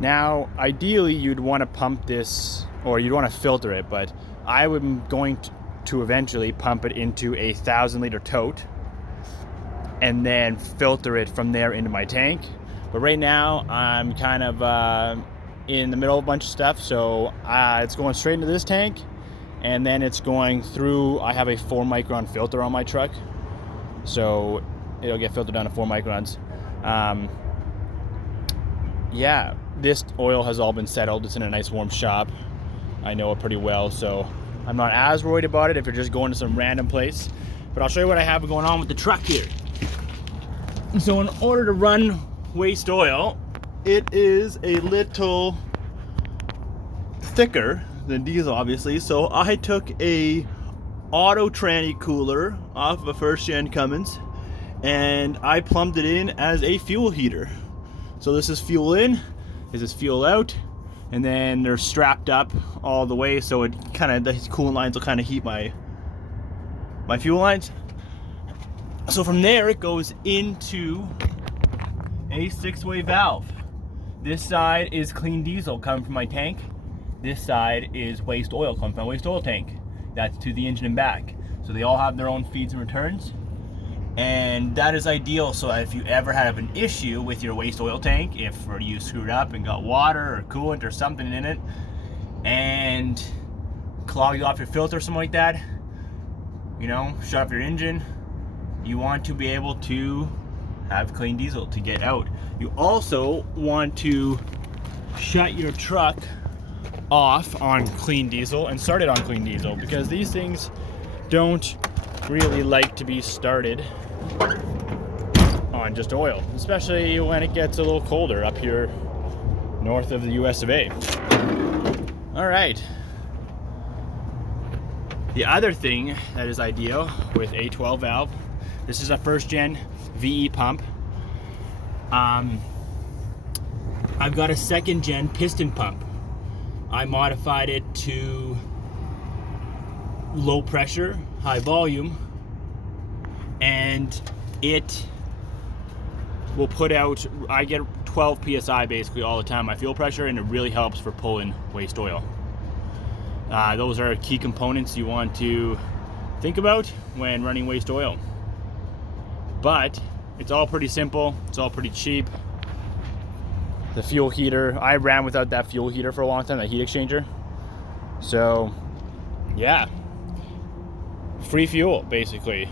Now, ideally, you'd want to pump this, or you'd want to filter it, but I am going to eventually pump it into a 1,000-liter tote and then filter it from there into my tank. But right now, I'm kind of in the middle of a bunch of stuff, so it's going straight into this tank, and then it's going through. I have a 4 micron filter on my truck, so it'll get filtered down to 4 microns. Yeah, this oil has all been settled. It's in a nice warm shop. I know it pretty well, so I'm not as worried about it if you're just going to some random place. But I'll show you what I have going on with the truck here. So in order to run waste oil, it is a little thicker than diesel, obviously. So I took a auto tranny cooler off of a first gen Cummins and I plumbed it in as a fuel heater. So this is fuel in, this is fuel out, and then they're strapped up all the way, so it kind of, the coolant lines will kind of heat my fuel lines. So from there it goes into a 6-way valve. This side is clean diesel coming from my tank. This side is waste oil coming from my waste oil tank. That's to the engine and back. So they all have their own feeds and returns. And that is ideal, so that if you ever have an issue with your waste oil tank, if you screwed up and got water or coolant or something in it and clogged off your filter or something like that, you know, shut off your engine, you want to be able to have clean diesel to get out. You also want to shut your truck off on clean diesel and start it on clean diesel, because these things don't really like to be started on just oil, especially when it gets a little colder up here north of the US of A. All right. The other thing that is ideal with a 12 valve, this is a first gen VE pump. I've got a second gen piston pump. I modified it to low pressure, high volume, and it will put out, I get 12 PSI basically all the time, my fuel pressure, and it really helps for pulling waste oil. Those are key components you want to think about when running waste oil. But it's all pretty simple, it's all pretty cheap. The fuel heater, I ran without that fuel heater for a long time, that heat exchanger. So yeah, free fuel basically.